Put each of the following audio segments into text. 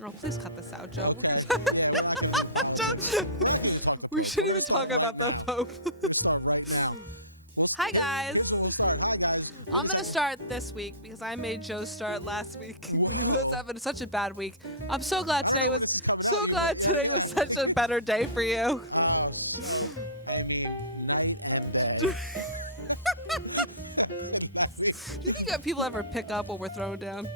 Oh, please cut this out, Joe. We're gonna we shouldn't even talk about the Pope. Hi, guys. I'm gonna start this week because I made Joe start last week when he was having such a bad week. I'm so glad today was such a better day for you. Do you think that people ever pick up what we're throwing down?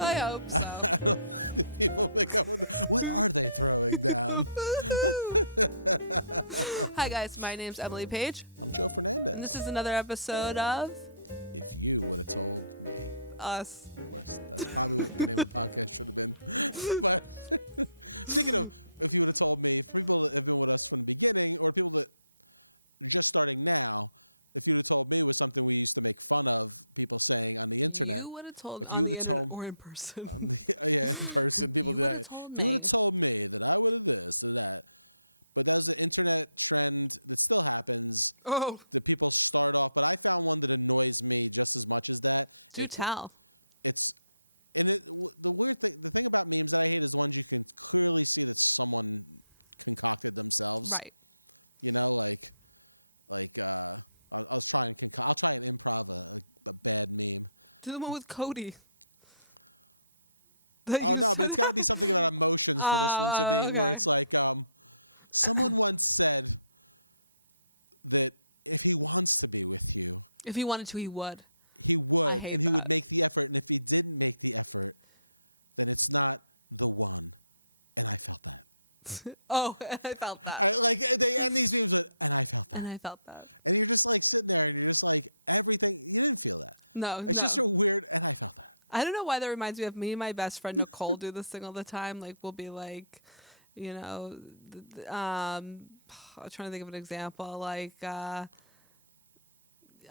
I hope so. Hi guys, my name's Emily Page, and this is another episode of Us. You would have told me on the internet or in person. You would have told me. Oh. Do tell. Right. Do the one with Cody. That you said that? Oh, okay. If he wanted to, he would. I hate that. Oh, and I felt that. And I felt that. No, no. I don't know why that reminds me of me and my best friend Nicole do this thing all the time. Like, we'll be like, I'm trying to think of an example. Like, oh,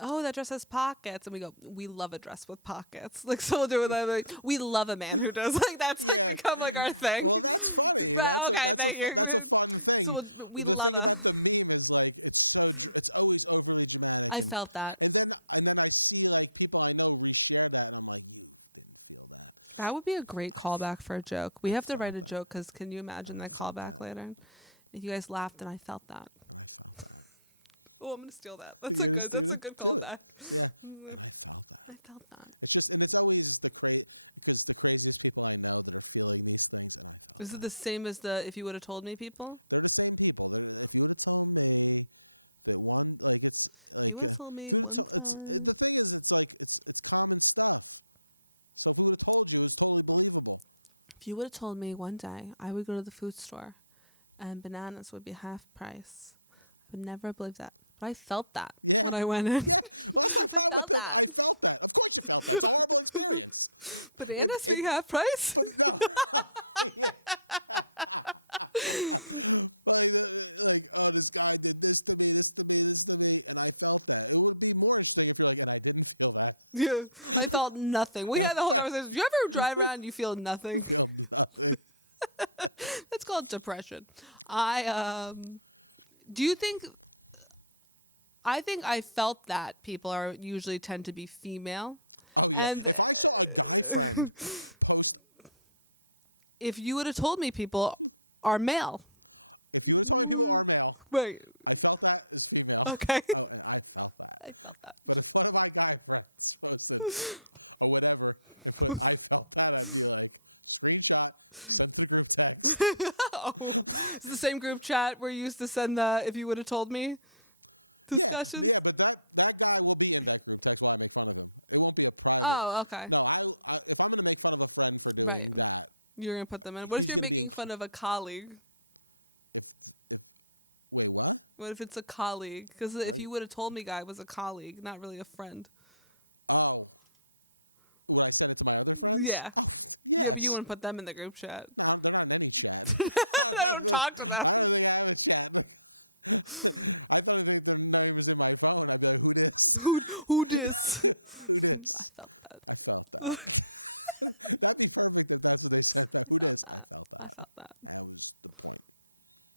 that dress has pockets. And we go, we love a dress with pockets. Like, so we'll do it. Like, we love a man who does. Like, that's like become like our thing. But, okay, thank you. So we love a. I felt that. That would be a great callback for a joke. We have to write a joke because can you imagine that callback later? If you guys laughed and I felt that. Oh, I'm gonna steal that. That's a good callback. I felt that. Is it the same as the if you would have told me people? You would have told me one time. If you would have told me one day I would go to the food store and bananas would be half price, I would never have believed that. But I felt that when I went in. I felt that. Bananas being half price? Yeah, I felt nothing. We had the whole conversation. Do you ever drive around and you feel nothing? That's called depression. Do you think I think I felt that people are usually tend to be female. And if you would have told me people are male. Wait. Okay. I felt that. Oh, it's the same group chat where you used to send the if you would have told me discussions. Oh, okay. Right. You're gonna put them in. What if you're making fun of a colleague? What if it's a colleague? Because if you would have told me guy was a colleague, not really a friend. Yeah. Yeah, but you wouldn't put them in the group chat. I don't talk to them. Who dis? I felt that. I felt that. I felt that.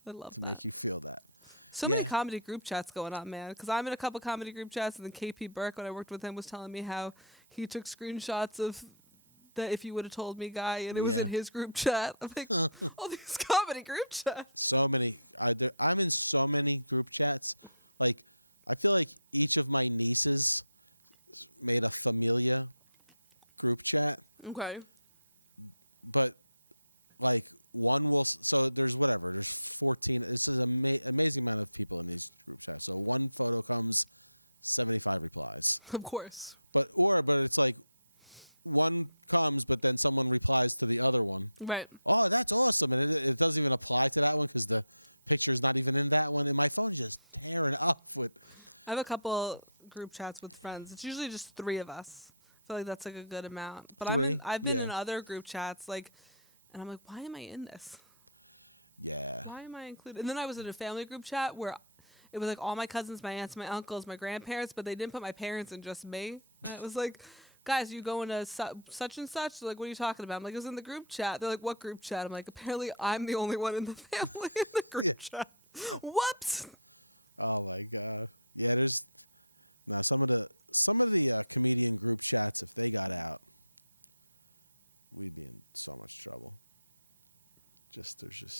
I love that. So many comedy group chats going on, man. Because I'm in a couple comedy group chats, and then KP Burke, when I worked with him, was telling me how he took screenshots of the If You Would Have Told Me guy, and it was in his group chat. I'm like, all these comedy group chats. Okay. Of course. Right. I have a couple group chats with friends. It's usually just three of us. I feel like that's like a good amount. But I've been in other group chats like, and I'm like, why am I in this? Why am I included? And then I was in a family group chat where it was like all my cousins, my aunts, my uncles, my grandparents, but they didn't put my parents in, just me. And it was like, guys, you going to such and such? They're like, what are you talking about? I'm like, it was in the group chat. They're like, what group chat? I'm like, apparently I'm the only one in the family in the group chat. Whoops.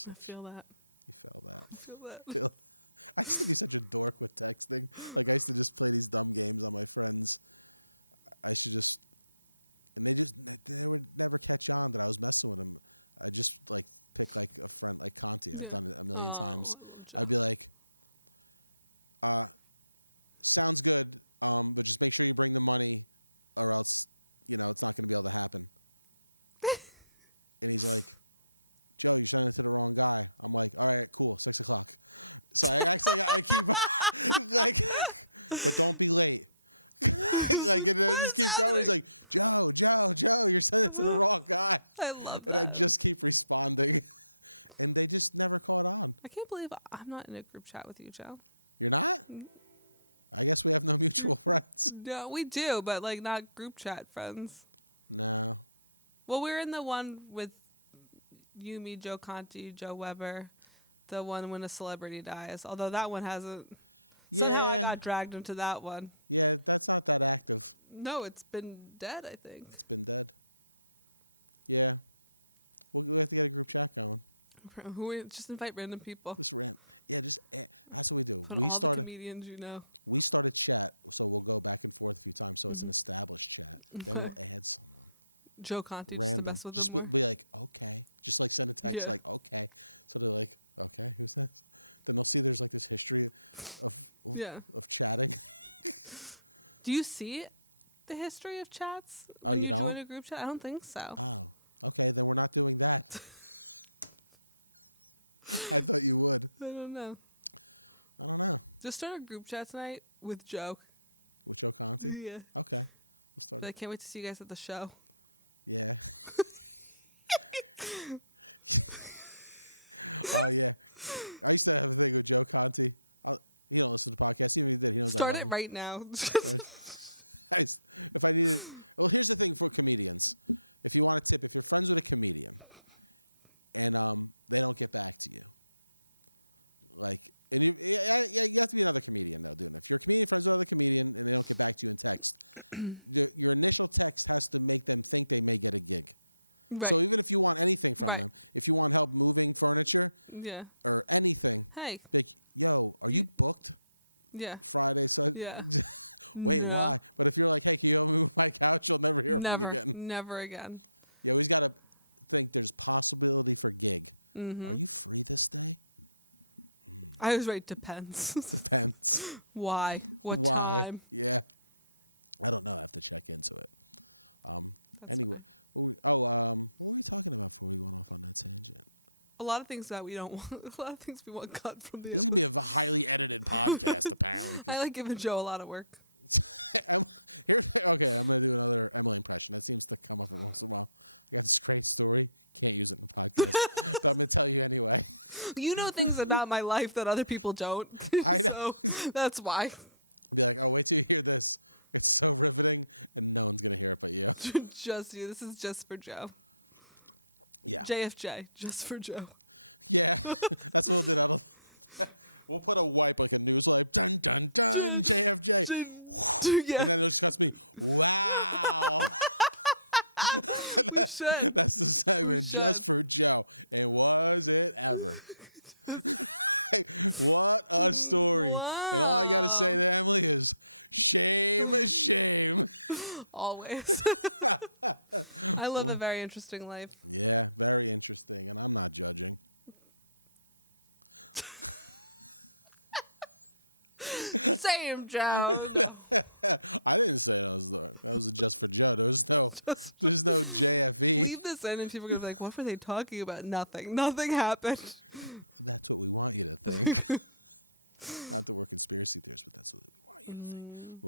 I feel that. I feel that. Yeah. Oh, I love Joe. He's like, what is happening? I love that. I can't believe I'm not in a group chat with you, Joe. No, we do, but like not group chat friends. Well, we're in the one with you, me, Joe Conti, Joe Weber, the one when a celebrity dies. Although that one hasn't. Somehow I got dragged into that one. No, it's been dead, I think. Just invite random people. Put all the comedians you know. Hmm. Okay. Joe Conti just to mess with him more. Yeah. Yeah. Do you see the history of chats when you join a group chat? I don't think so. I don't know. Just start a group chat tonight with Joe. Yeah. But I can't wait to see you guys at the show. Start it right now. Right. Right. Yeah. Hey. You, yeah. Yeah. No. Never. Never again. Mm-hmm. I was right. Depends. Why? What time? That's fine. A lot of things that we don't want. A lot of things we want cut from the episode. I like giving Joe a lot of work. You know things about my life that other people don't, so that's why. Just you. This is just for Joe. JFJ, just for Joe. J- yeah. We should. We should. Wow. Always. I live a very interesting life. Same, Joe. No. Just leave this in, and people are gonna be like, "What were they talking about?" Nothing. Nothing happened. mm.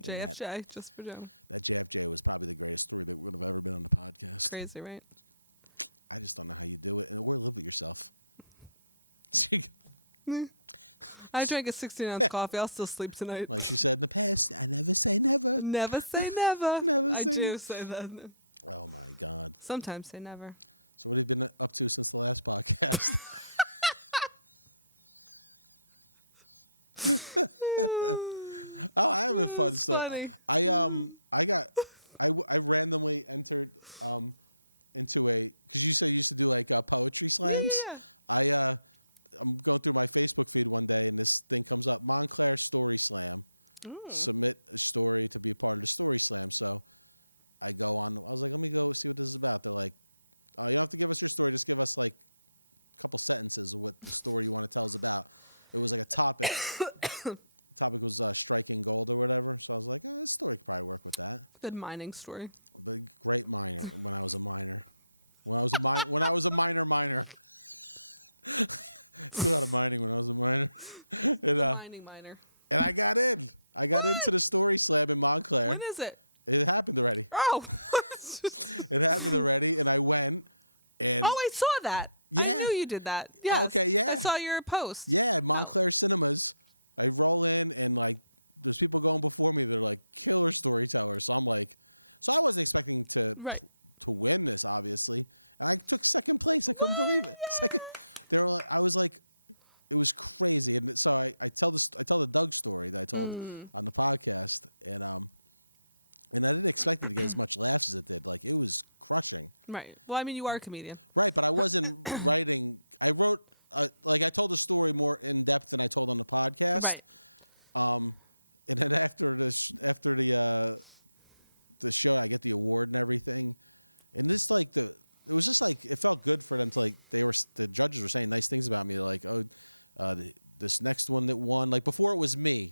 JFJ, just for Joe. Crazy, right? I drank a 16-ounce coffee. I'll still sleep tonight. Never say never. I do say that. Sometimes say never. It's funny. Yeah, yeah, yeah. Mm. Good mining story. The mining miner. What? When is it? Oh, it's just- oh, I saw that. I knew you did that. Yes, I saw your post. How? Right. What? Yeah. Mm. Right. Well, I mean, you are a comedian. Right.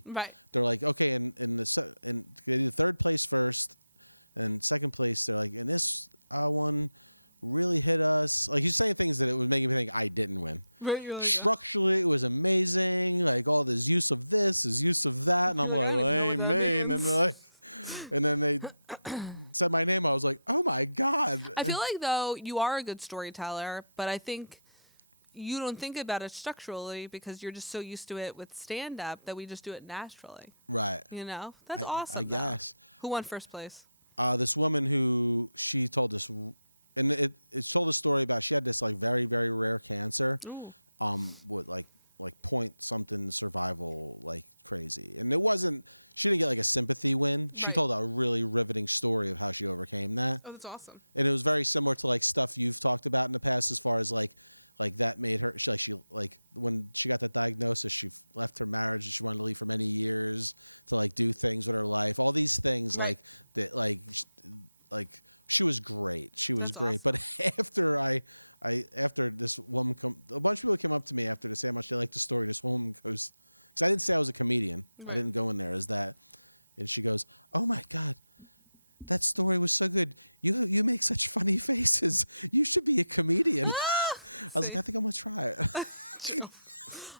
Right. Right. You're like, I don't even know what that means. I feel like though you are a good storyteller, but I think you don't think about it structurally because you're just so used to it with stand up that we just do it naturally. You know? That's awesome though. Who won first place? Ooh. Right. Oh, that's awesome. Right. That's awesome. Right. Ah! See. Joe.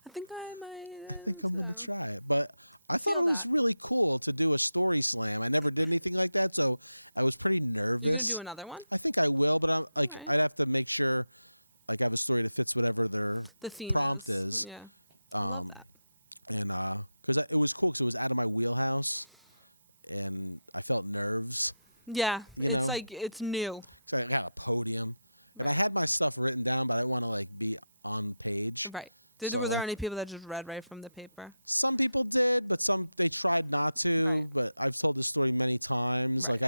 I think I might. I feel that. You're gonna do another one? All right. The theme is, yeah. I love that. Yeah, it's like it's new. Right. Right. Was there any people that just read right from the paper? Right. Right.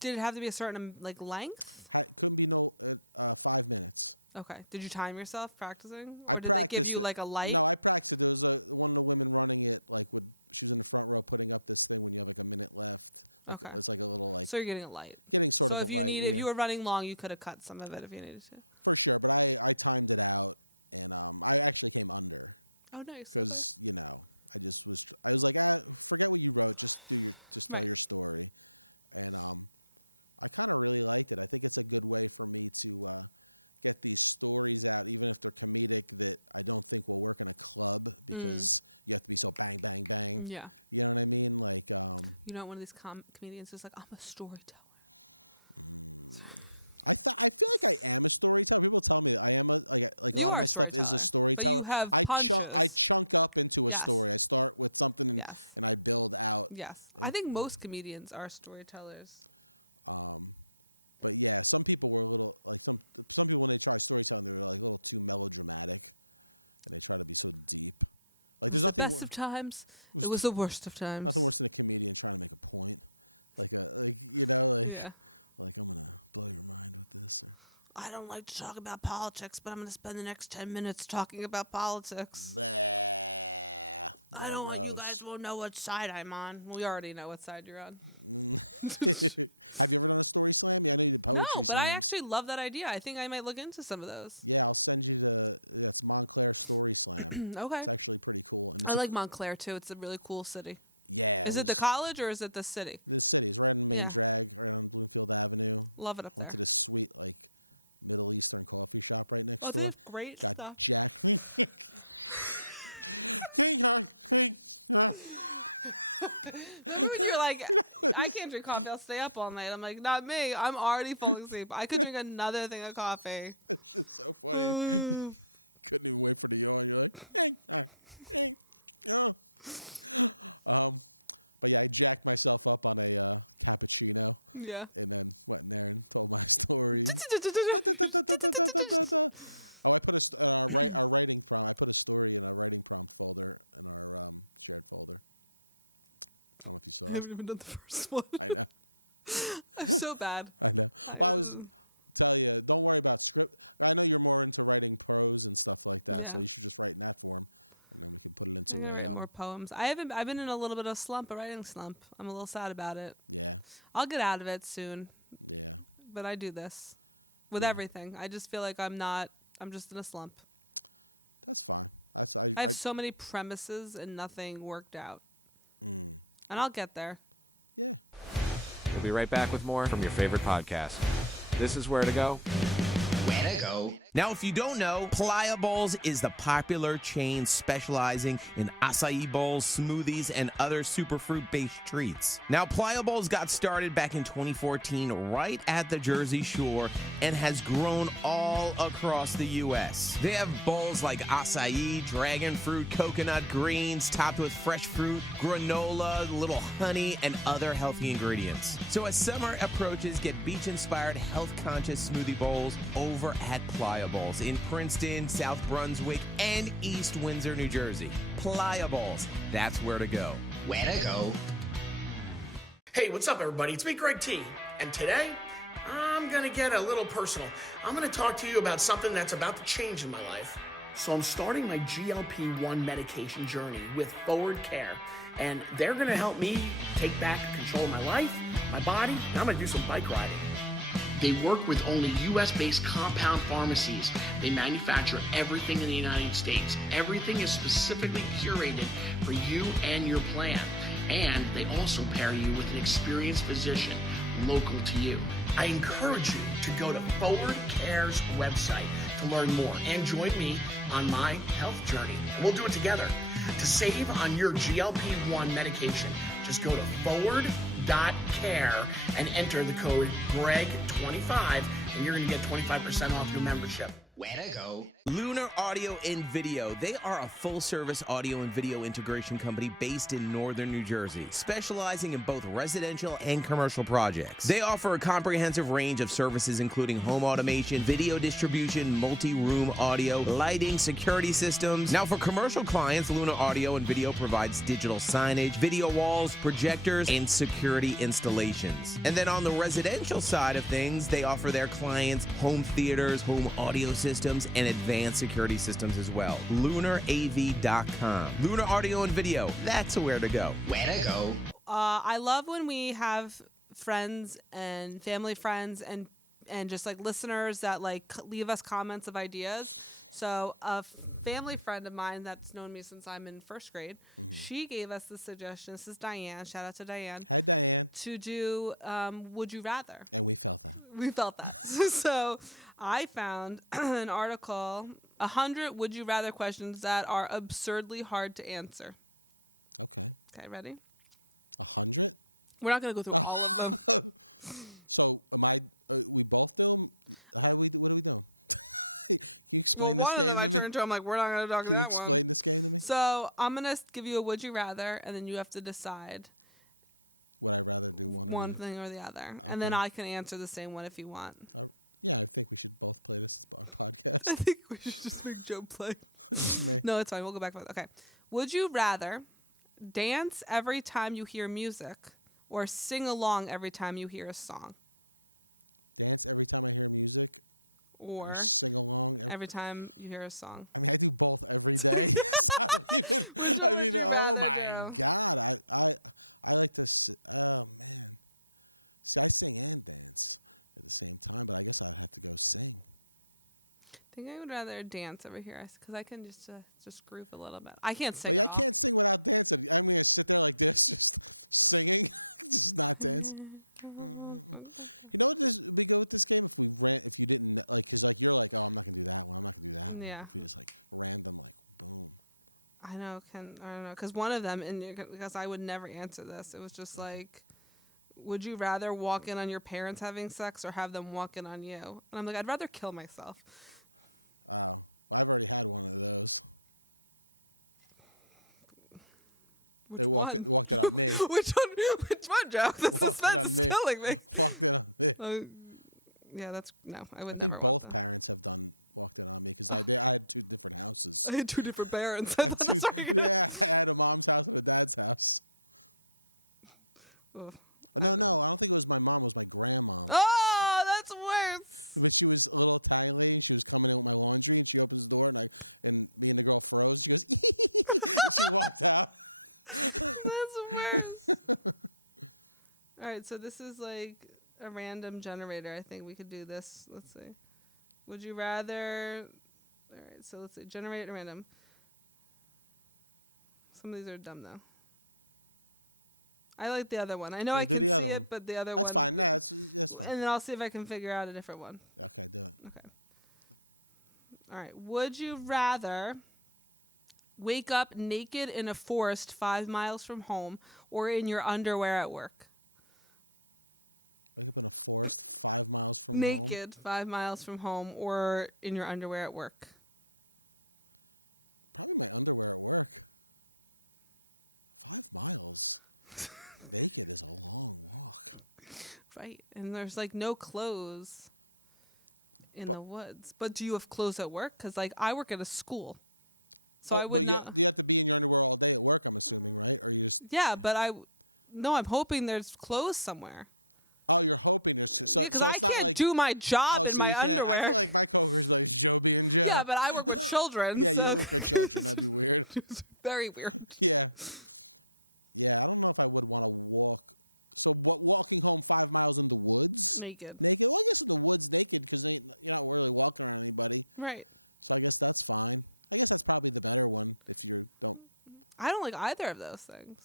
Did it have to be a certain like length? Okay. Did you time yourself practicing, or did they give you like a light? Okay. So you're getting a light. So if you were running long, you could have cut some of it if you needed to. Oh, nice. Okay. Right. Mm. Yeah. You know, one of these comedians is like, I'm a storyteller. You are a storyteller, but you have punches. Yes. Yes. Yes. I think most comedians are storytellers. It was the best of times. It was the worst of times. Yeah. I don't like to talk about politics, but I'm going to spend the next 10 minutes talking about politics. I don't want you guys will know what side I'm on. We already know what side you're on. No, but I actually love that idea. I think I might look into some of those. Okay. I like Montclair too. It's a really cool city. Is it the college or is it the city? Yeah. Love it up there. Oh, they have great stuff. Remember when you're like, I can't drink coffee, I'll stay up all night. I'm like, not me. I'm already falling asleep. I could drink another thing of coffee. Yeah. I haven't even done the first one. I'm so bad. Yeah. I gotta write more poems. I've been in a little bit of a writing slump. I'm a little sad about it. I'll get out of it soon. But I do this with everything. I just feel like I'm just in a slump. I have so many premises and nothing worked out. And I'll get there. We'll be right back with more from your favorite podcast. This is Where to Go. Where to go. Now, if you don't know, Playa Bowls is the popular chain specializing in acai bowls, smoothies, and other superfruit-based treats. Now, Playa Bowls got started back in 2014 right at the Jersey Shore and has grown all across the U.S. They have bowls like acai, dragon fruit, coconut greens, topped with fresh fruit, granola, little honey, and other healthy ingredients. So as summer approaches, get beach-inspired, health-conscious smoothie bowls over at Playa Bowls in Princeton, South Brunswick, and East Windsor, New Jersey. Playa Bowls, that's where to go. Where to go. Hey, what's up, everybody? It's me, Greg T. And today, I'm going to get a little personal. I'm going to talk to you about something that's about to change in my life. So I'm starting my GLP-1 medication journey with Forward Care. And they're going to help me take back control of my life, my body, and I'm going to do some bike riding. They work with only U.S.-based compound pharmacies. They manufacture everything in the United States. Everything is specifically curated for you and your plan. And they also pair you with an experienced physician local to you. I encourage you to go to Forward Care's website to learn more and join me on my health journey. And we'll do it together. To save on your GLP-1 medication, just go to forward.care and enter the code GREG25 and you're going to get 25% off your membership. Where to go. Lunar Audio and Video. They are a full-service audio and video integration company based in northern New Jersey, specializing in both residential and commercial projects. They offer a comprehensive range of services including home automation, video distribution, multi-room audio, lighting, security systems. Now for commercial clients, Lunar Audio and Video provides digital signage, video walls, projectors, and security installations. And then on the residential side of things, they offer their clients home theaters, home audio systems, and advanced security systems as well. LunarAV.com. Lunar Audio and Video. That's where to go. Where to go. I love when we have friends and family friends and just like listeners that like leave us comments of ideas. So a family friend of mine that's known me since I'm in first grade, she gave us the suggestion. This is Diane. Shout out to Diane. To do Would You Rather. We felt that. So I found an article, 100 would you rather questions that are absurdly hard to answer. Okay, ready? We're not going to go through all of them. Well, one of them I turned to, I'm like, we're not going to talk that one. So I'm going to give you a would you rather, and then you have to decide one thing or the other. And then I can answer the same one if you want. I think we should just make Joe play. No, it's fine. We'll go back. Okay. Would you rather dance every time you hear music or sing along every time you hear a song? Or every time you hear a song? Which one would you rather do? I think I would rather dance over here because I can just groove a little bit. I can't sing at all. Yeah. I know. I don't know. Because one of them, because I would never answer this. It was just like, would you rather walk in on your parents having sex or have them walk in on you? And I'm like, I'd rather kill myself. Which one? Which one, Joe? The suspense is killing me. Yeah, no, I would never want that. Oh, I had two different parents. I thought that's what you're gonna. Oh, oh, that's worse. That's worse. All right, so this is like a random generator. I think we could do this. Let's see. Would you rather... All right, so let's see. Generate at random. Some of these are dumb, though. I like the other one. I know I can see it, but the other one... And then I'll see if I can figure out a different one. Okay. All right. Would you rather... wake up naked in a forest 5 miles from home or in your underwear at work? Naked 5 miles from home or in your underwear at work? Right. And there's like no clothes in the woods. But do you have clothes at work? Because like I work at a school. So I would not. Yeah, but I'm hoping there's clothes somewhere. Yeah, because I can't do my job in my underwear. Yeah, but I work with children, so it's very weird. Naked. Right. I don't like either of those things.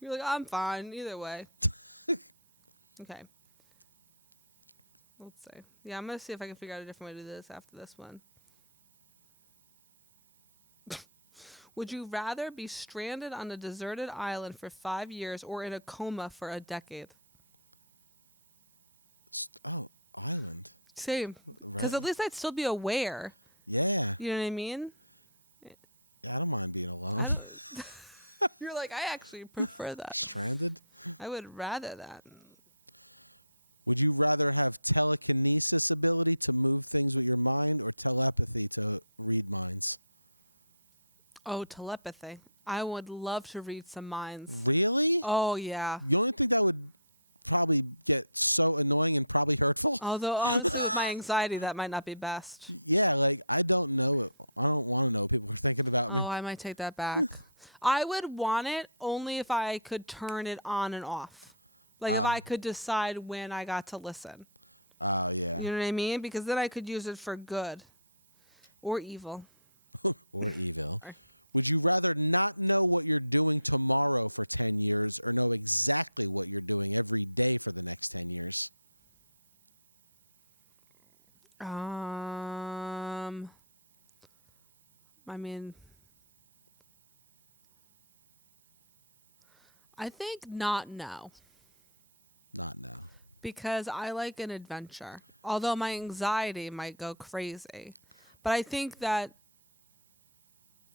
You're like, I'm fine either way. Okay. Let's see. Yeah, I'm going to see if I can figure out a different way to do this after this one. Would you rather be stranded on a deserted island for 5 years or in a coma for a decade? Same. Because at least I'd still be aware. You know what I mean? I don't. You're like, I actually prefer that. I would rather that. Oh, telepathy. I would love to read some minds. Oh, yeah. Although, honestly, with my anxiety, that might not be best. Oh, I might take that back. I would want it only if I could turn it on and off. Like, if I could decide when I got to listen. You know what I mean? Because then I could use it for good or evil. Sorry. I mean, I think not know. Because I like an adventure. Although my anxiety might go crazy. But I think that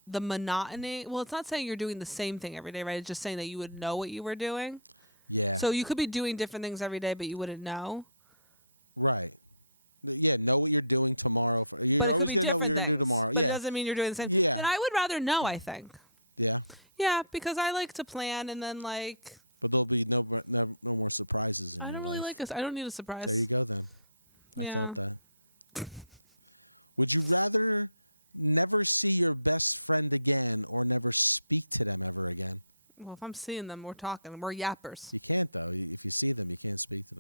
the monotony, well, it's not saying you're doing the same thing every day, right? It's just saying that you would know what you were doing. So you could be doing different things every day, but you wouldn't know. But it could be different things. But it doesn't mean you're doing the same. Then I would rather know, I think. Yeah, because I like to plan and then, like, I don't really like I don't need a surprise. Yeah. Well, if I'm seeing them, we're talking. We're yappers.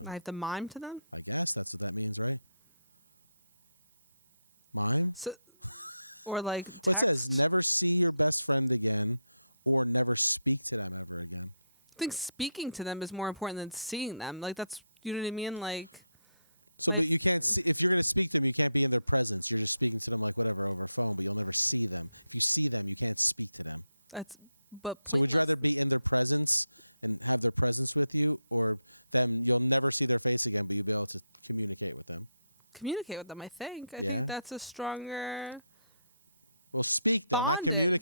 I have to mime to them? So, or like text? I think speaking to them is more important than seeing them. Like, that's, you know what I mean? Like, my. That's, but pointless. Communicate with them, I think. I think that's a stronger bonding.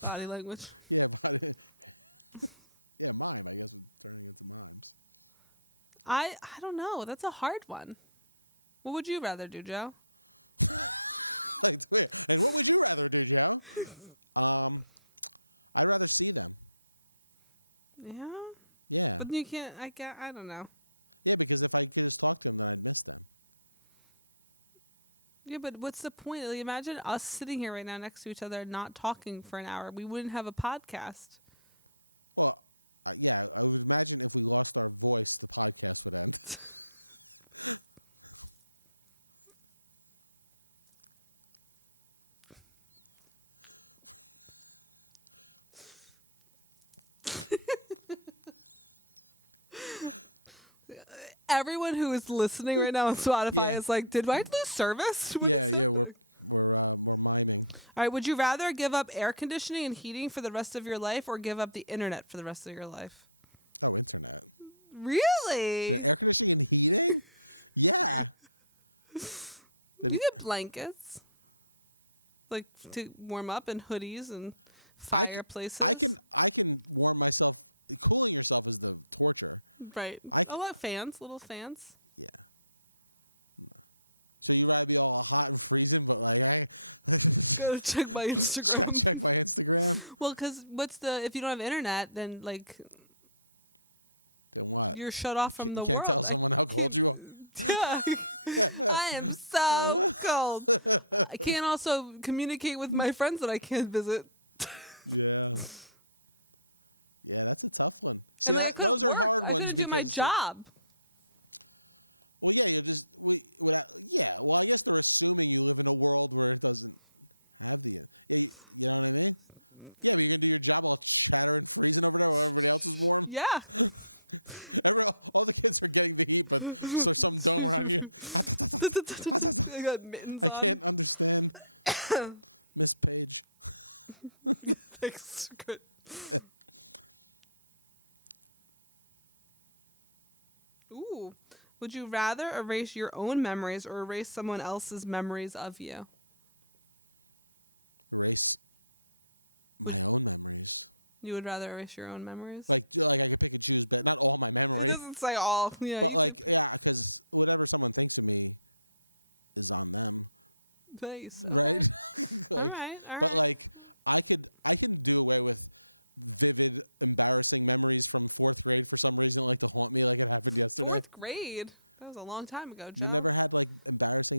Body language. I don't know. That's a hard one. What would you rather do, Joe? Yeah, but you can't. I don't know. Yeah, but what's the point? Like, imagine us sitting here right now next to each other, not talking for an hour. We wouldn't have a podcast. Everyone who is listening right now on Spotify is like, did I lose service? What is happening? All right, would you rather give up air conditioning and heating for the rest of your life or give up the internet for the rest of your life? Really? You get blankets, like, to warm up, and hoodies and fireplaces. Right. A lot of fans, little fans. Go check my Instagram. Well, because if you don't have internet, then, like, you're shut off from the world. I can't, yeah. I am so cold. I can't also communicate with my friends that I can't visit. And, like, I couldn't work. I couldn't do my job. Yeah. I got mittens on. Thanks. Good. Ooh. Would you rather erase your own memories or erase someone else's memories of you? Would you would rather erase your own memories? It doesn't say all. Yeah, you could. Nice. Okay. All right. All right. Fourth grade. That was a long time ago, Joe.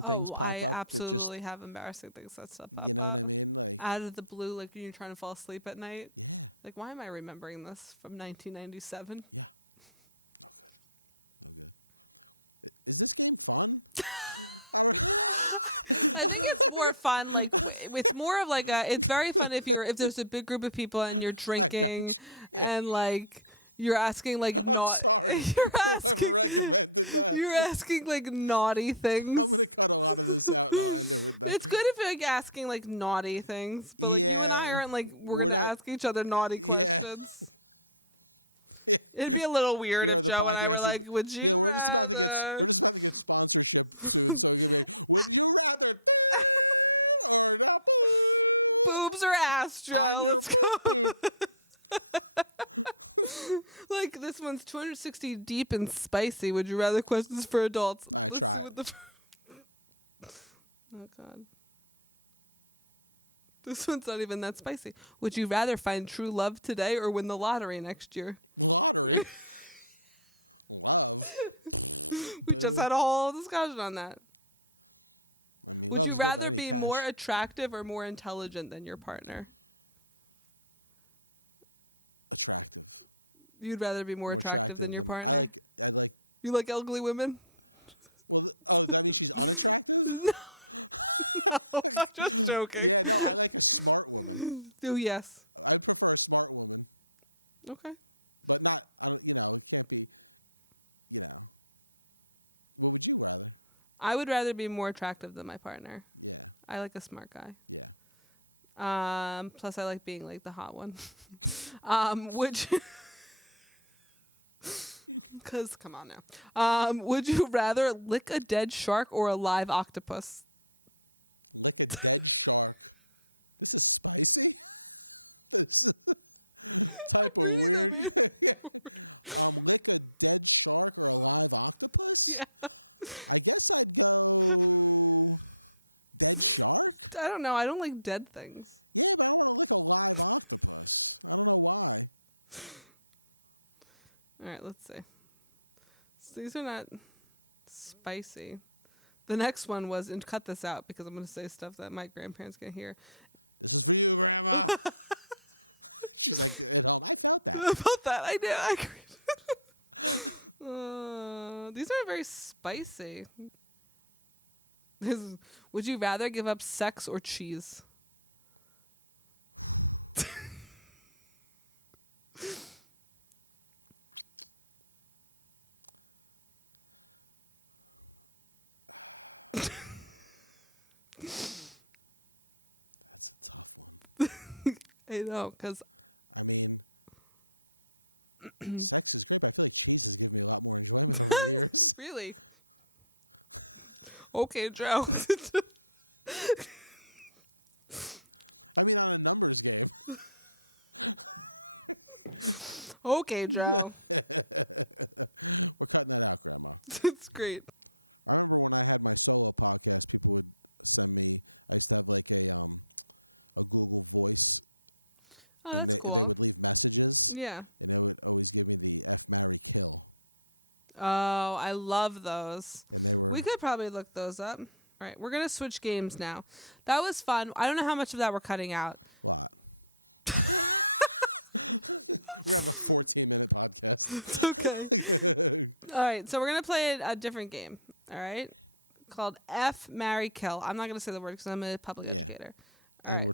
Oh, I absolutely have embarrassing things that stuff pop up out of the blue, like when you're trying to fall asleep at night. Like, why am I remembering this from 1997? I think it's more fun. Like, it's more of like a. It's very fun if there's a big group of people and you're drinking, and like you're asking like not asking you're asking like naughty things. It's good if you're like asking like naughty things, but like you and I aren't like we're gonna ask each other naughty questions. It'd be a little weird if Joe and I were like, "Would you rather?" Boobs or ass, Joe? Let's go. Like this one's 260 deep and spicy. Would you rather questions for adults? Let's see what the. Oh God. This one's not even that spicy. Would you rather find true love today or win the lottery next year? We just had a whole discussion on that. Would you rather be more attractive or more intelligent than your partner? You'd rather be more attractive than your partner? You like ugly women? No, no, I'm just joking. Oh, yes. Okay. I would rather be more attractive than my partner. I like a smart guy. Plus I like being like the hot one. Which Cause come on now. Would you rather lick a dead shark or a live octopus? I'm reading them in. Yeah. I don't know. I don't like dead things. All right, let's see. So these are not spicy. The next one was, and cut this out because I'm going to say stuff that my grandparents can hear. About that, I know. I agree. These aren't very spicy. Would you rather give up sex or cheese? I know, because really? Okay, Joe. Okay, Joe. It's great. Oh, that's cool. Yeah. Oh, I love those. We could probably look those up. All right, we're gonna switch games now. That was fun. I don't know how much of that we're cutting out. It's okay. All right, so we're gonna play a different game. All right, called F Marry Kill. I'm not gonna say the word because I'm a public educator. All right.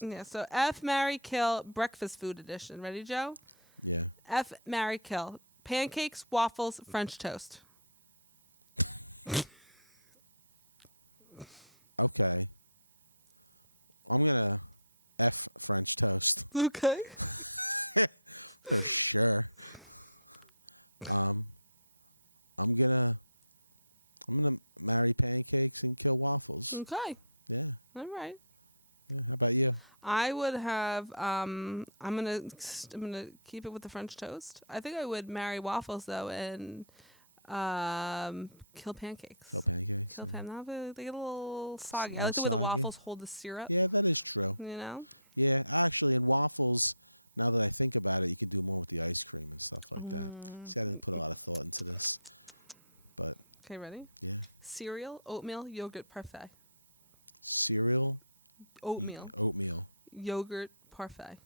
Yeah. So F Marry Kill breakfast food edition. Ready, Joe? F Marry Kill. Pancakes, waffles, French toast. Okay. Okay. All right. I would have I'm gonna keep it with the French toast. I think I would marry waffles though and kill pancakes. They get a little soggy. I like the way the waffles hold the syrup. You know. Mm. Okay, ready? Cereal, oatmeal, yogurt parfait. Oatmeal, yogurt parfait.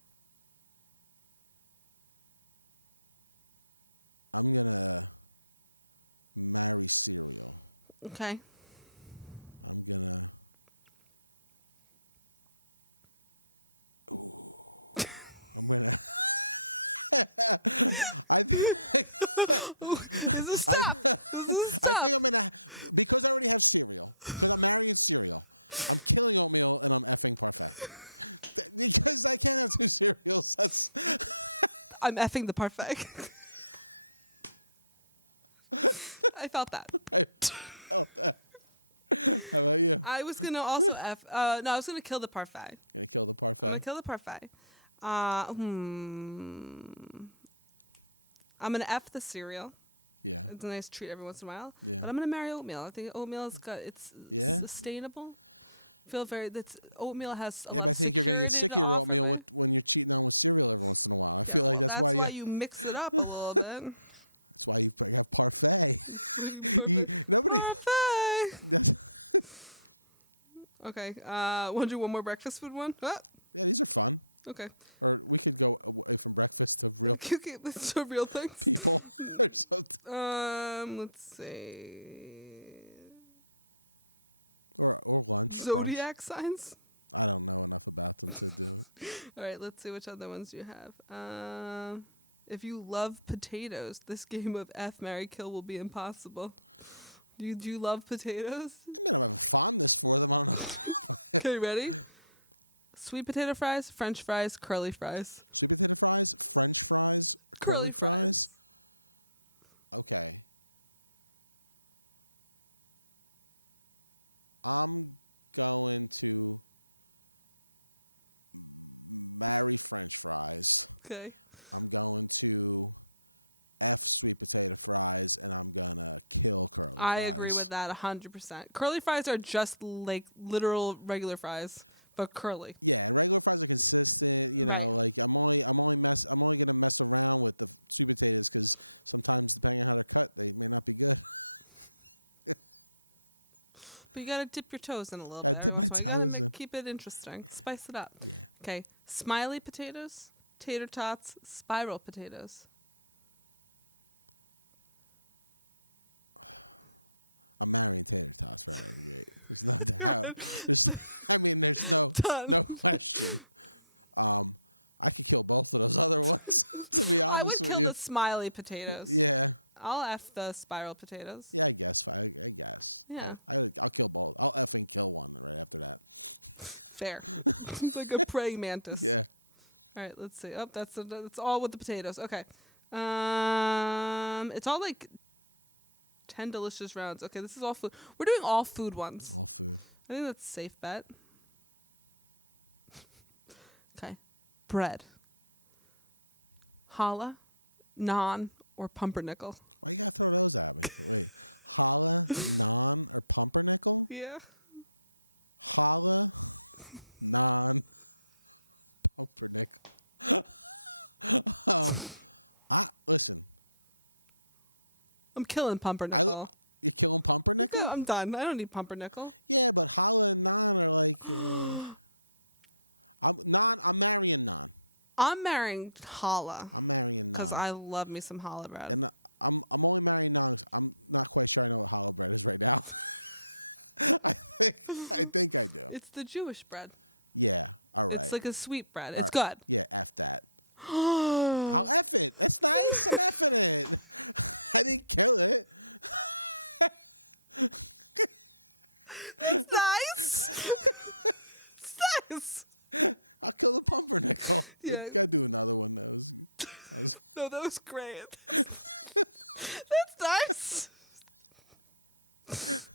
Okay. Oh, this is tough. This is tough. I'm effing the parfait. I felt that. I was gonna also no, I was gonna kill the parfait. I'm gonna kill the parfait. I'm gonna F the cereal. It's a nice treat every once in a while. But I'm gonna marry oatmeal. I think oatmeal it's sustainable. Feel very that's oatmeal has a lot of security to offer me. Yeah, well that's why you mix it up a little bit. It's pretty perfect. Parfait. Okay. Want to do one more breakfast food one? Ah, okay. Okay, let's do real things. Let's see. Zodiac signs. All right, let's see which other ones you have. If you love potatoes, this game of F, marry, kill will be impossible. Do you love potatoes? Okay, ready? Sweet potato fries, French fries, curly fries. Curly fries. Okay. I agree with that 100%. Curly fries are just like literal regular fries, but curly. Right. But you gotta dip your toes in a little bit every once in a while. You gotta keep it interesting. Spice it up. Okay. Smiley potatoes, tater tots, spiral potatoes. Done. I would kill the smiley potatoes. I'll F the spiral potatoes. Yeah. Fair. It's like a praying mantis. All right, let's see. Oh, that's all with the potatoes. Okay. It's all like 10 delicious rounds. Okay, this is all food. We're doing all food ones. I think that's a safe bet. Okay. Bread. Challah, naan, or pumpernickel. Yeah. I'm killing pumpernickel. Okay, I'm done. I don't need pumpernickel. I'm marrying challah because I love me some challah bread. It's the Jewish bread. It's like a sweet bread. It's good. That's nice. It's nice. Yeah. No, that was great. That's nice.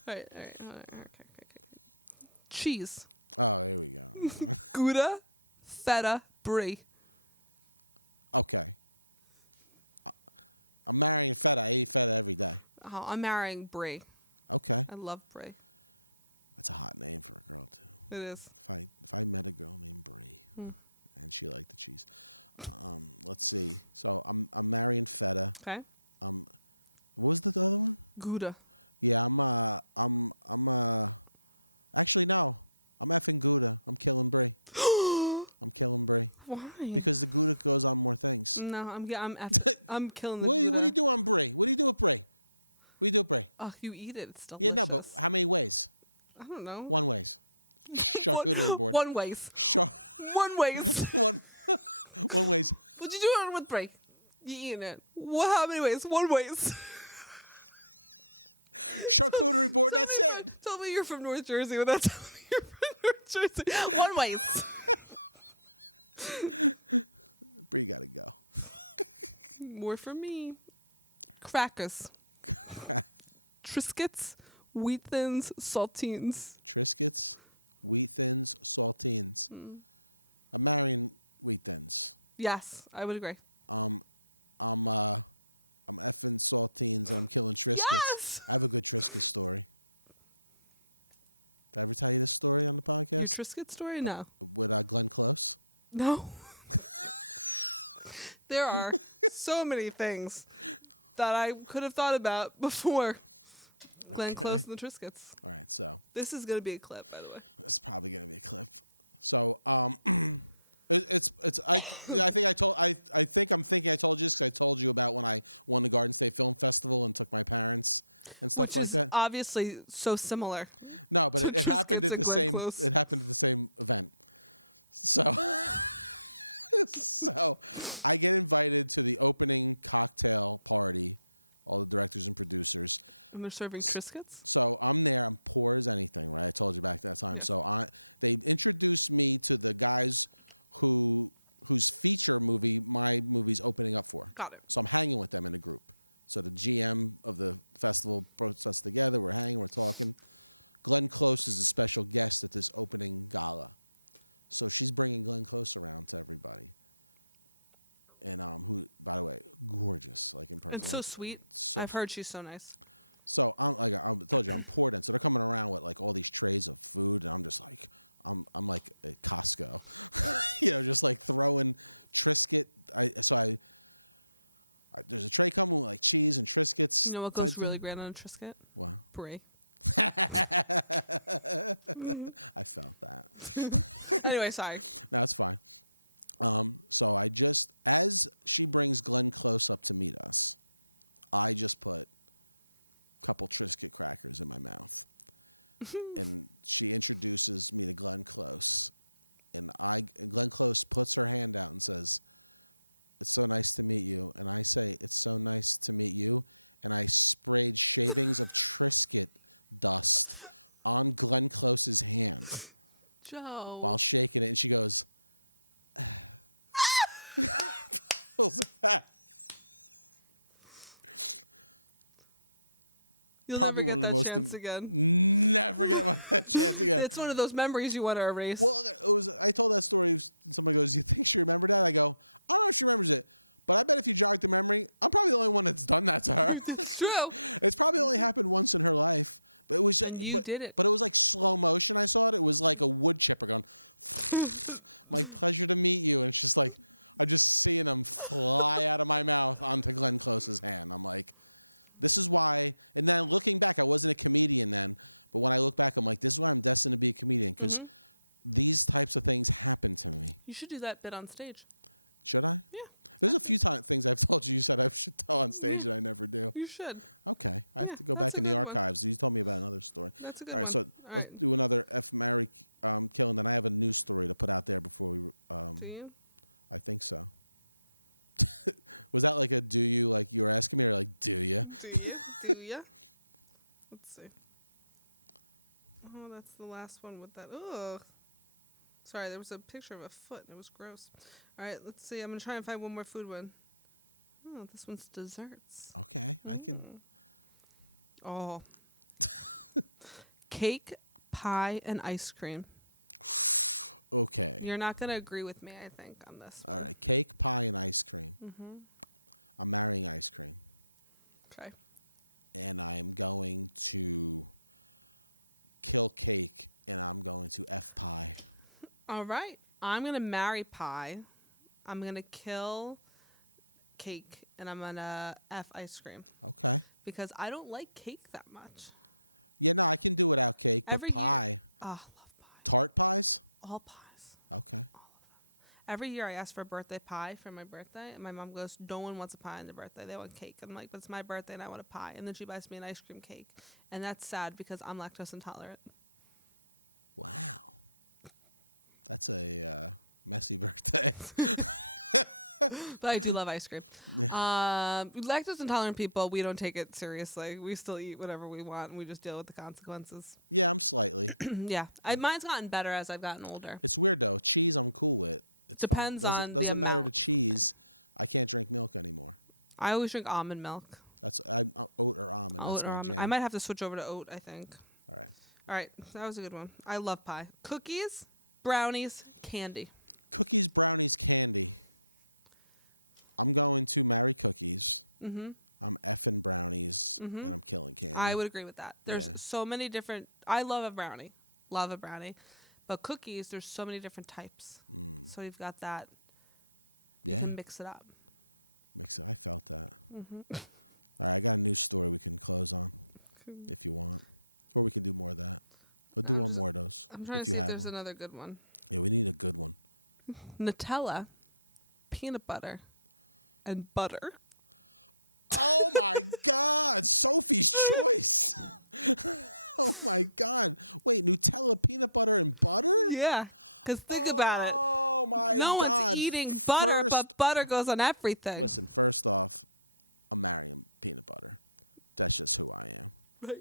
All right. Hold on. Okay. cheese. Gouda, feta, brie. Oh, I'm marrying brie. I love brie. It is. Mm. Okay. Gouda. Why? No, I'm killing the Gouda. Oh, you eat it. It's delicious. I don't know. One ways. One ways. What'd you do with brie? You eating it. What? How many ways? One ways. Tell me you're from North Jersey without telling me you're from North Jersey. One ways. More for me. Crackers. Triscuits. Wheat thins. Saltines. Mm. Yes, I would agree. Yes! Your Triscuit story? No. No. There are so many things that I could have thought about before Glenn Close and the Triscuits. This is going to be a clip, by the way. Which is obviously so similar to Triscuits and Glenn Close. And they're serving Triscuits? Yes. Got it. And so sweet. I've heard she's so nice. You know what goes really great on a Triscuit? Brie. Anyway, sorry. Joe. You'll never get that chance again. It's one of those memories you want to erase. It's true. And you did it. Mhm. You should do that bit on stage. Yeah. Yeah. You should. Yeah, that's a good one. That's a good one. All right. Do you? Do you? Do ya? Let's see. Oh, that's the last one with that. Ugh. Sorry, there was a picture of a foot and it was gross. All right, let's see. I'm going to try and find one more food one. Oh, this one's desserts. Mm. Oh. Cake pie and ice cream. You're not going to agree with me, I think, on this one. Okay. All right. I'm going to marry pie. I'm going to kill cake. And I'm going to F ice cream. Because I don't like cake that much. Every year. Oh, I love pie. All pies. Every year I ask for a birthday pie for my birthday, and my mom goes, no one wants a pie on their birthday. They want cake. I'm like, but it's my birthday and I want a pie. And then she buys me an ice cream cake. And that's sad because I'm lactose intolerant. But I do love ice cream. Lactose intolerant people, we don't take it seriously. We still eat whatever we want, and we just deal with the consequences. Yeah. Mine's gotten better as I've gotten older. Depends on the amount. I always drink almond milk. Oat or almond. I might have to switch over to oat, I think. All right. That was a good one. I love pie. Cookies, brownies, candy. I would agree with that. There's so many different. I love a brownie. Love a brownie. But cookies, there's so many different types. So you've got that. You can mix it up. Now I'm trying to see if there's another good one. Nutella, peanut butter, and butter. Yeah, because think about it. No one's eating butter, but butter goes on everything. Right.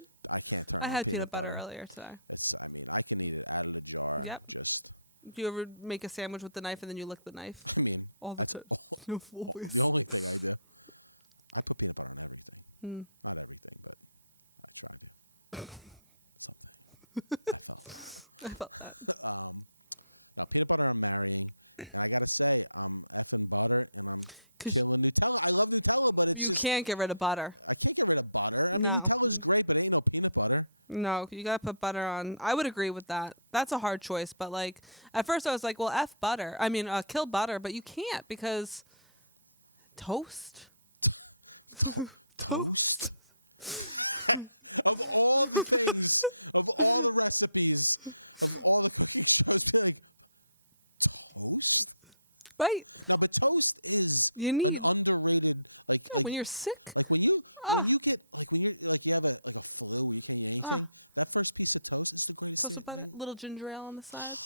I had peanut butter earlier today. Yep. Do you ever make a sandwich with the knife and then you lick the knife? All the time. No, always. I felt that. Because you can't get rid of butter. No. No, you gotta put butter on. I would agree with that. That's a hard choice, but like at first I was like, well, F butter. I mean, kill butter, but you can't because toast. Toast. Right? You need. No, when you're sick. Ah, ah. Toast with butter, little ginger ale on the side.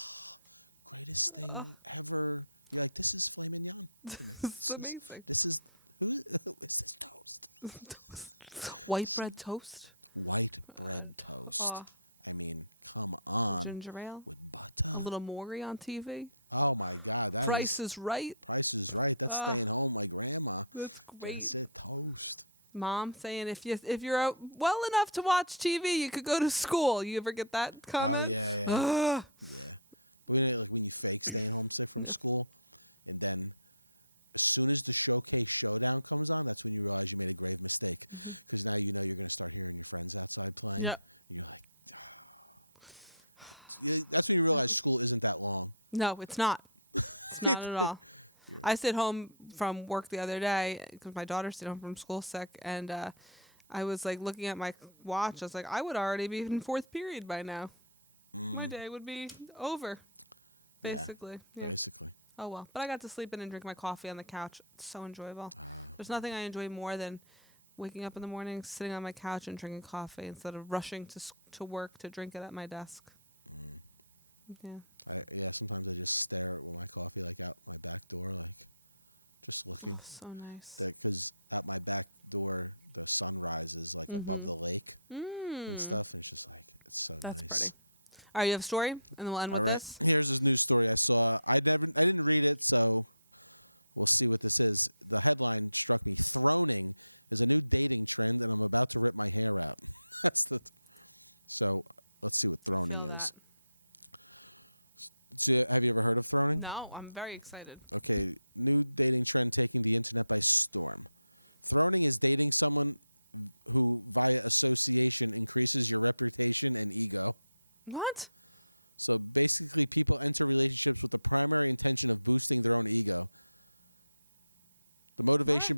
Ah, this is amazing. Toast. White bread toast. Uh, ginger ale. A little Maury on TV. Price is Right. Ah, that's great. Mom saying if you're out well enough to watch TV, you could go to school. You ever get that comment? Ah. No. Yeah. No, it's not. It's not at all. I stayed home from work the other day because my daughter stayed home from school sick, and I was like looking at my watch. I was like, I would already be in fourth period by now. My day would be over, basically. Yeah. Oh well. But I got to sleep in and drink my coffee on the couch. It's so enjoyable. There's nothing I enjoy more than waking up in the morning, sitting on my couch and drinking coffee instead of rushing to work to drink it at my desk. Yeah. Oh, so nice. Mhm. Mm. That's pretty. All right, you have a story, and then we'll end with this. feel that. No, I'm very excited. What? What?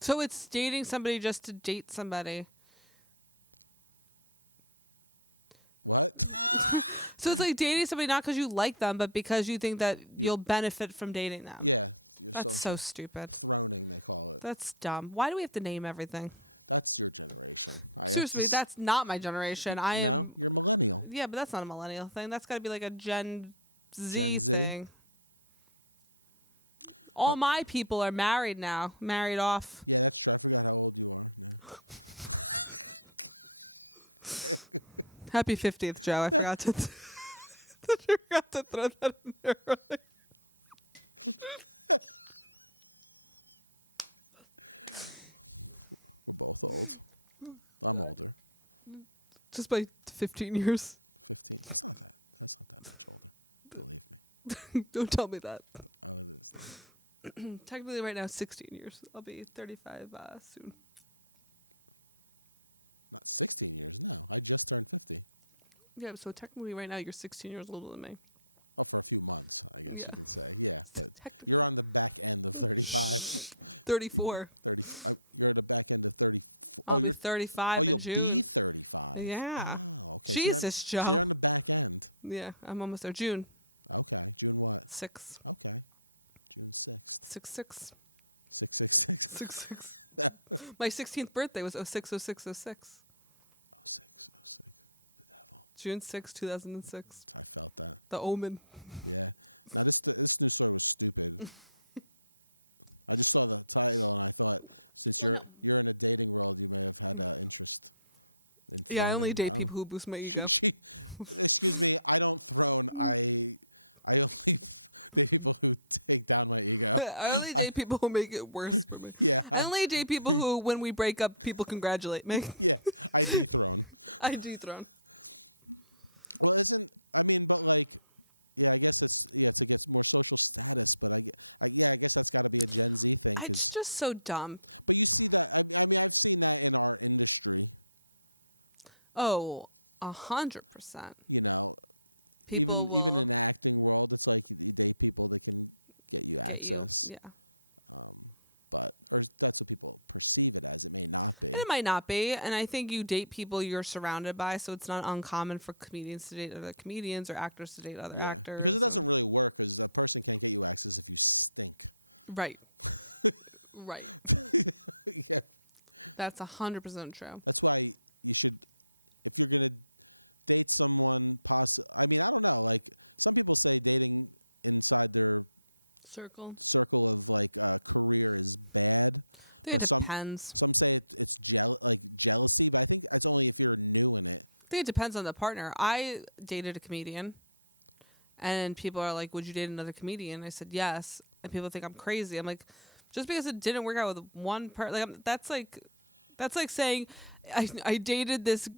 So it's dating somebody just to date somebody. So it's like dating somebody not because you like them, but because you think that you'll benefit from dating them. That's so stupid. That's dumb. Why do we have to name everything? Seriously, that's not my generation. I am. Yeah, but that's not a millennial thing. That's got to be like a Gen Z thing. All my people are married now, married off. Happy 50th, Joe. I forgot to. I forgot to throw that in there earlier. Just by 15 years. Don't tell me that. Technically, right now, 16 years. I'll be 35 soon. Yeah, so technically, right now, you're 16 years older than me. Yeah. Technically. 34. I'll be 35 in June. Yeah. Jesus, Joe. Yeah, I'm almost there. June. 6. 6 6. 6 6. My 16th birthday was 060606. June 6, 2006. The Omen. Well, no. Yeah, I only date people who boost my ego. I only date people who make it worse for me. I only date people who, when we break up, people congratulate me. I dethrone. It's just so dumb. Oh, 100%. People will get you. Yeah. And it might not be. And I think you date people you're surrounded by, so it's not uncommon for comedians to date other comedians or actors to date other actors. And... Right. Right. That's 100% true. Circle. I think it depends. I think it depends on the partner. I dated a comedian, and people are like, "Would you date another comedian?" I said yes, and people think I'm crazy. I'm like, just because it didn't work out with one part, like that's like saying I dated this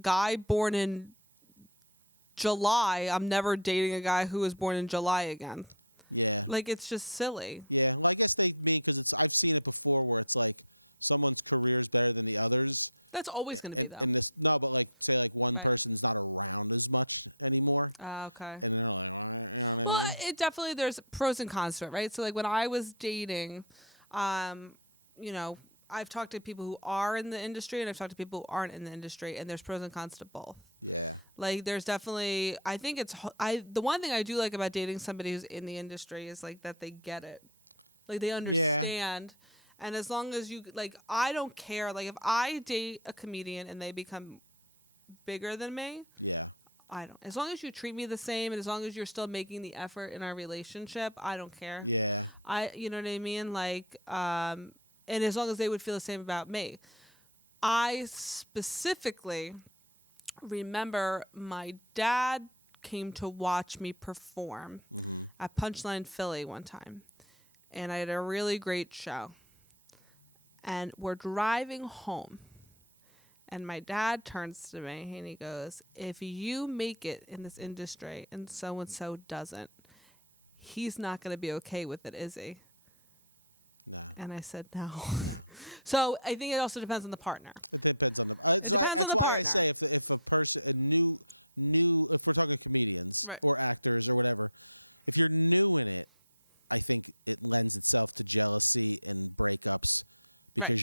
guy born in July. I'm never dating a guy who was born in July again. Like it's just silly. That's always going to be though, right? Okay. Well, it definitely there's pros and cons to it, right? So like when I was dating, um, you know, I've talked to people who are in the industry and I've talked to people who aren't in the industry, and there's pros and cons to both. Like there's definitely I think I the one thing I do like about dating somebody who's in the industry is like that they get it. Like they understand, and as long as you like I don't care like if I date a comedian and they become bigger than me, I don't. As long as you treat me the same and as long as you're still making the effort in our relationship, I don't care. You know what I mean? Like, and as long as they would feel the same about me. I specifically remember my dad came to watch me perform at Punchline Philly one time. And I had a really great show. And we're driving home. And my dad turns to me and he goes, if you make it in this industry and so doesn't, he's not going to be okay with it, is he? And I said, no. So I think it also depends on the partner. It depends on the partner. Right. Right.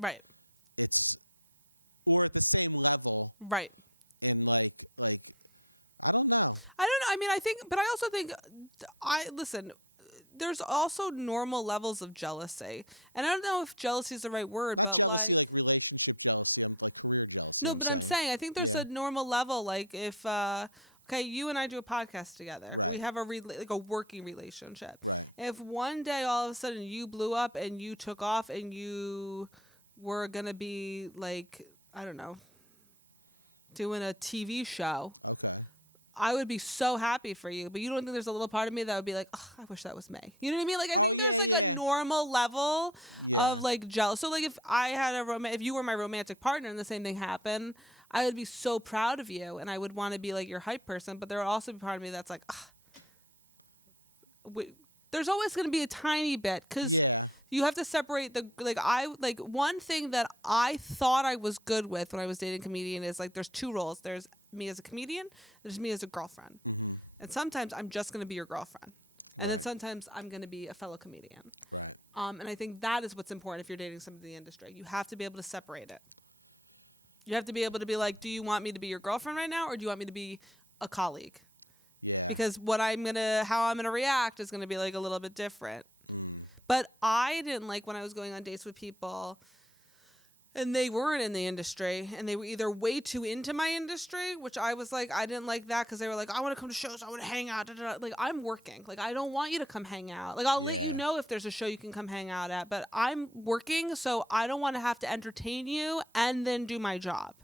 Right. Right. I don't know. I mean, I think, but I also think, listen, there's also normal levels of jealousy. And I don't know if jealousy is the right word, but like, no, but I'm saying, I think there's a normal level. Like if, okay, you and I do a podcast together. We have like a working relationship. If one day all of a sudden you blew up and you took off and you were going to be like, I don't know, doing a TV show, I would be so happy for you. But you don't think there's a little part of me that would be like, oh, I wish that was me. You know what I mean? Like, I think there's like a normal level of like jealous. So like if I had if you were my romantic partner and the same thing happened, I would be so proud of you and I would want to be like your hype person. But there would also be part of me that's like, there's always going to be a tiny bit because you have to separate one thing that I thought I was good with when I was dating a comedian is like there's two roles. There's me as a comedian, there's me as a girlfriend. And sometimes I'm just going to be your girlfriend. And then sometimes I'm going to be a fellow comedian. And I think that is what's important if you're dating somebody in the industry. You have to be able to separate it. You have to be able to be like, do you want me to be your girlfriend right now or do you want me to be a colleague? Because how I'm going to react is going to be like a little bit different. But I didn't like when I was going on dates with people and they weren't in the industry and they were either way too into my industry, which I was like, I didn't like that because they were like, I want to come to shows, I want to hang out. Da, da, da. Like, I'm working. Like, I don't want you to come hang out. Like, I'll let you know if there's a show you can come hang out at, but I'm working, so I don't want to have to entertain you and then do my job.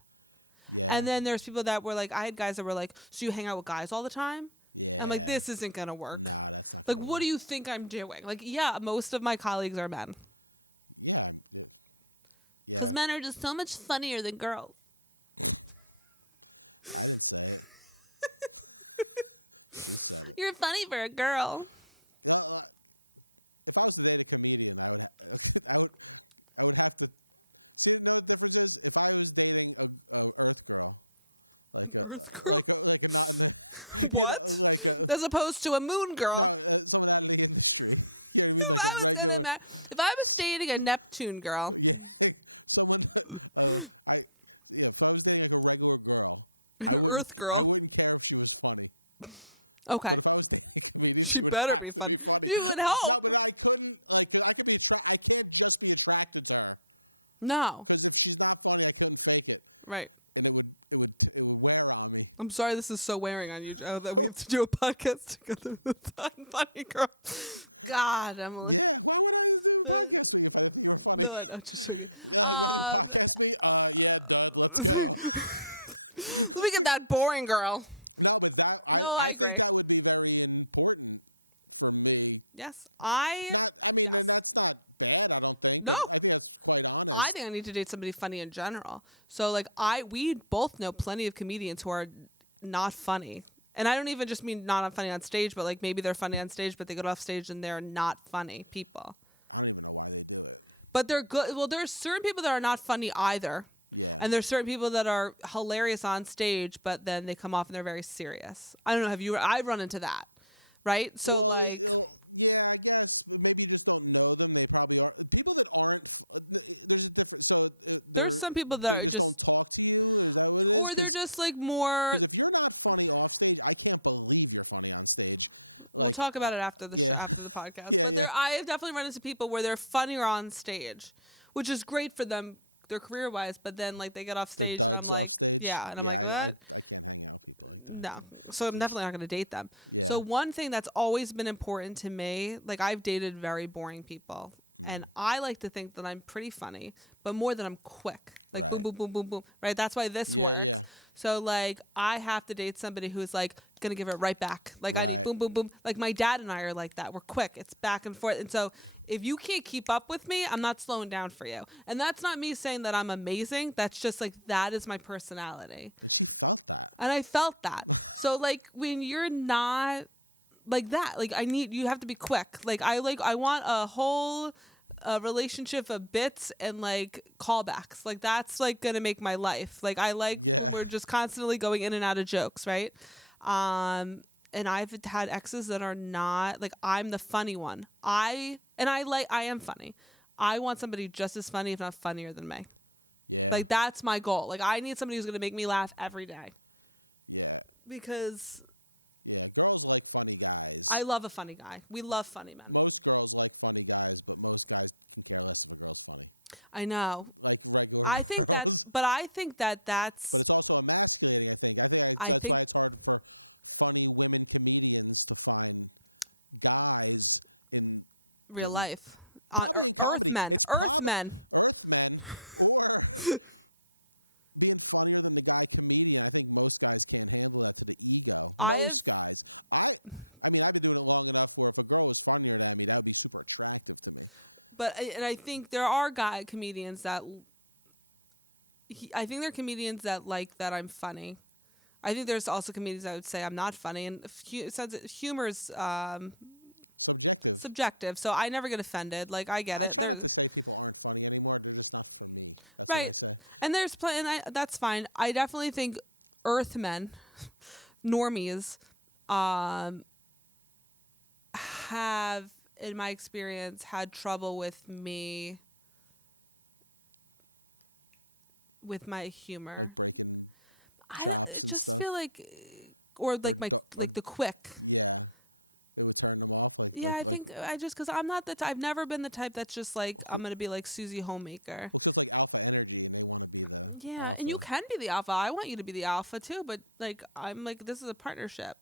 And then there's people that were like, I had guys that were like, so you hang out with guys all the time? I'm like, this isn't going to work. Like, what do you think I'm doing? Like, yeah, most of my colleagues are men. Because men are just so much funnier than girls. You're funny for a girl. An Earth girl? What? As opposed to a moon girl. If I was dating a Neptune girl. An Earth girl. Okay. She better be fun. You would hope. No. Right. I'm sorry this is so wearing on you, Joe, that we have to do a podcast together with Funny Girl. God, Emily. No, I'm just joking. Let me get that boring girl. No, I agree. Yes. Yes. No. I think I need to date somebody funny in general. So, like, we both know plenty of comedians who are not funny. And I don't even just mean not funny on stage, but, like, maybe they're funny on stage, but they go off stage and they're not funny people. But they're good. Well, there's certain people that are not funny either. And there's certain people that are hilarious on stage, but then they come off and they're very serious. I don't know. I've run into that, right? So, like, there's some people that are just, or they're just like more. We'll talk about it after after the podcast. But I've definitely run into people where they're funnier on stage, which is great for them, their career wise. But then like they get off stage and I'm like, yeah, and I'm like, what? No. So I'm definitely not going to date them. So one thing that's always been important to me, like I've dated very boring people. And I like to think that I'm pretty funny, but more than I'm quick. Like boom, boom, boom, boom, boom. Right? That's why this works. So like I have to date somebody who's like gonna give it right back. Like I need boom, boom, boom. Like my dad and I are like that. We're quick. It's back and forth. And so if you can't keep up with me, I'm not slowing down for you. And that's not me saying that I'm amazing. That's just like that is my personality. And I felt that. So like when you're not like that, like you have to be quick. I want a whole relationship of bits and like callbacks. Like that's like gonna make my life. Like I like when we're just constantly going in and out of jokes, right? And I've had exes that are not like I'm the funny one. I am funny. I want somebody just as funny, if not funnier than me. Like that's my goal. Like I need somebody who's gonna make me laugh every day. Because I love a funny guy. We love funny men. I know. I think that that's, I think real life. On Earth men. I have, and I think there are guy comedians that, I think there are comedians that like that I'm funny. I think there's also comedians that would say I'm not funny, and humor's subjective, so I never get offended. Like I get it. There's right, and there's and that's fine. I definitely think Earthmen, normies, um, have, in my experience, had trouble with me with my humor. I just feel like, or like like the quick. Yeah, I think I just because I'm not the type. I've never been the type that's just like I'm gonna be like Susie Homemaker. Yeah, and you can be the alpha. I want you to be the alpha too, but like I'm like this is a partnership.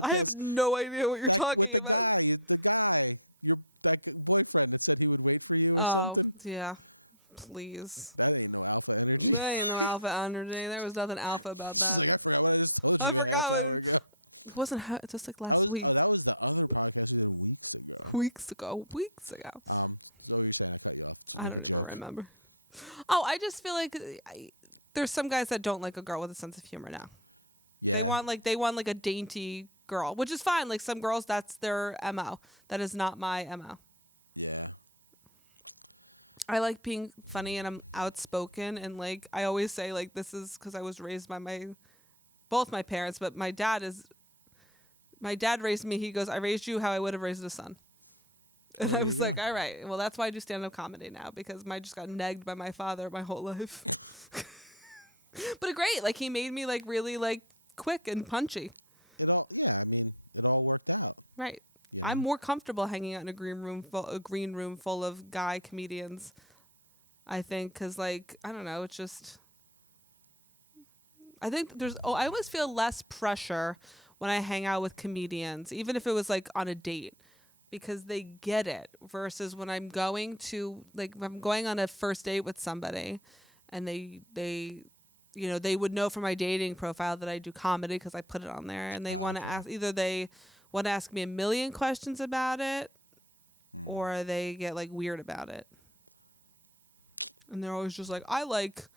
I have no idea what you're talking about. Oh yeah, please. There ain't no alpha energy. There was nothing alpha about that. I forgot what it wasn't. Just like last week, weeks ago. I don't even remember. Oh, I just feel like there's some guys that don't like a girl with a sense of humor now. They want like a dainty girl, which is fine. Like some girls, that's their mo. That is not my mo. I like being funny and I'm outspoken and like I always say like this is because I was raised by both my parents, but my dad raised me. He goes, I raised you how I would have raised a son. And I was like, all right, well, that's why I do stand-up comedy now, because I just got negged by my father my whole life. But great, like he made me like really like quick and punchy. Right. I'm more comfortable hanging out in a green room full of guy comedians. I think because like I don't know, it's just I think I always feel less pressure when I hang out with comedians, even if it was like on a date, because they get it versus when I'm going to like if I'm going on a first date with somebody and they would know from my dating profile that I do comedy because I put it on there and they want to ask me a million questions about it or they get like weird about it. And they're always just like, I like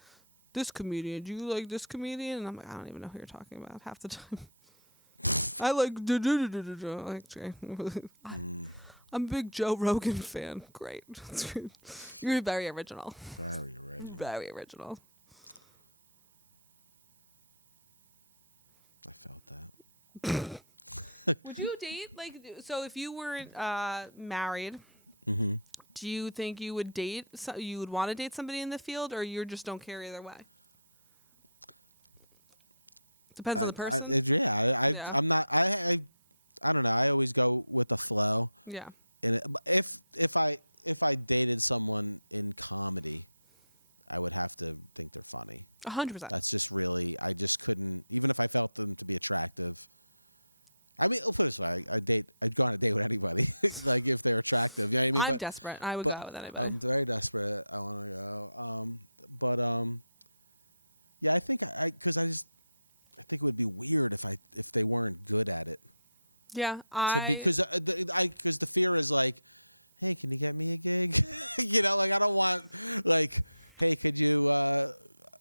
this comedian. Do you like this comedian? And I'm like, I don't even know who you're talking about half the time. I like I'm a big Joe Rogan fan. Great. You're very original. Very original. Would you date like so if you weren't married, do you think you would you would want to date somebody in the field or you just don't care either way? Depends on the person. Yeah. Yeah. 100%. I'm desperate. I would go out with anybody. Yeah,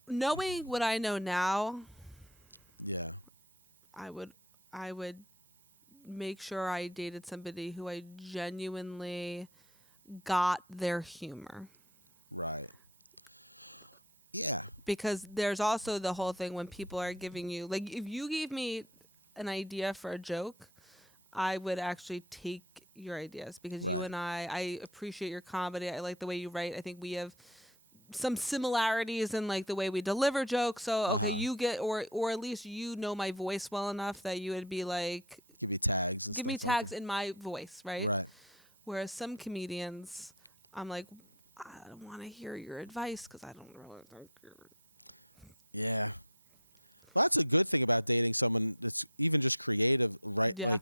knowing what I know now, I would I would make sure I dated somebody who I genuinely got their humor. Because there's also the whole thing when people are giving you, like, if you gave me an idea for a joke, I would actually take your ideas because you and I appreciate your comedy. I like the way you write. I think we have some similarities in like the way we deliver jokes. So okay, you get, or at least you know my voice well enough that you would be like, give me tags in my voice, right? Whereas some comedians, I'm like, I don't want to hear your advice because I don't really think you're. Yeah.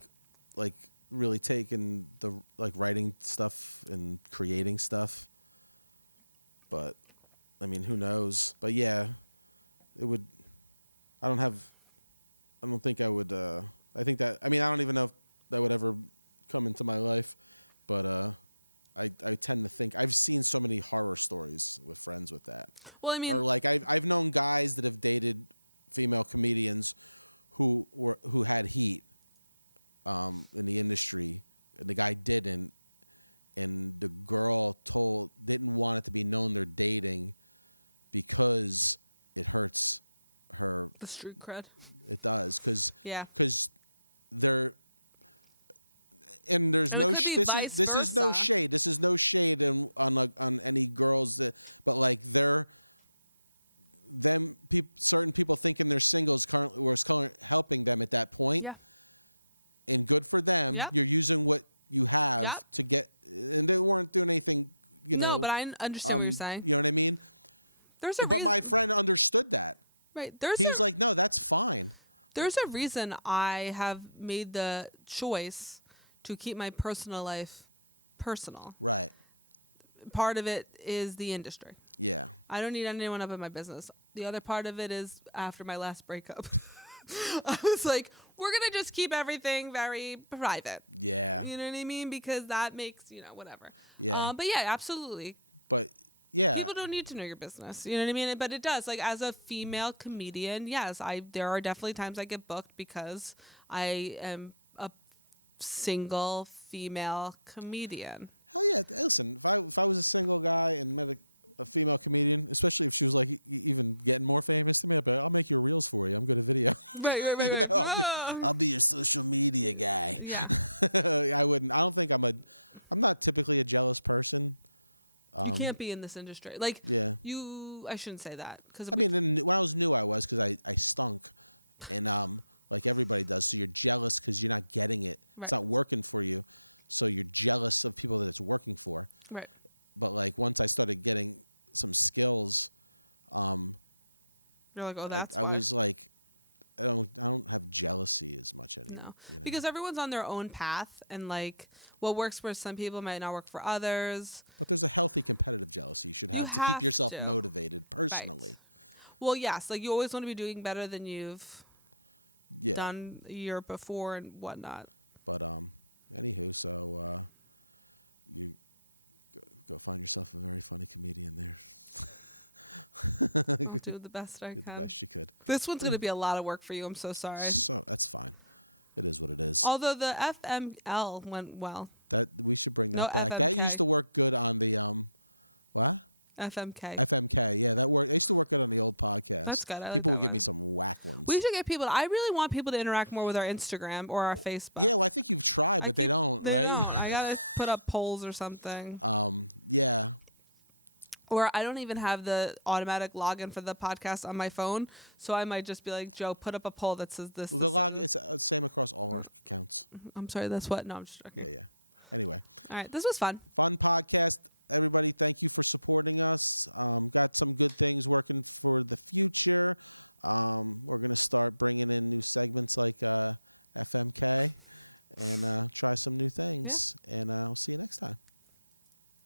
Well, I mean, the street cred. Yeah. And it could be vice versa. Yeah. Yep. Yep. No, but I understand what you're saying. There's a reason. Right. There's a reason I have made the choice to keep my personal life personal. Part of it is the industry. I don't need anyone up in my business. The other part of it is after my last breakup. I was like, we're going to just keep everything very private. You know what I mean? Because that makes, whatever. But yeah, absolutely. People don't need to know your business. You know what I mean? But it does. Like, as a female comedian, yes, there are definitely times I get booked because I am a single female comedian. Right. Ah! Yeah. You can't be in this industry. Like, I shouldn't say that because right, right. You're like, oh, that's why. No, because everyone's on their own path, and like what works for some people might not work for others. You have to, right? Well, yes, like you always want to be doing better than you've done a year before and whatnot. I'll do the best I can. This one's gonna be a lot of work for you. I'm so sorry. Although the FML went well. No FMK. FMK. That's good. I like that one. We should get people. I really want people to interact more with our Instagram or our Facebook. I keep. They don't. I gotta put up polls or something. Or I don't even have the automatic login for the podcast on my phone, so I might just be like, Joe, put up a poll that says this, or this. I'm sorry. That's what. No, I'm just joking. All right. This was fun.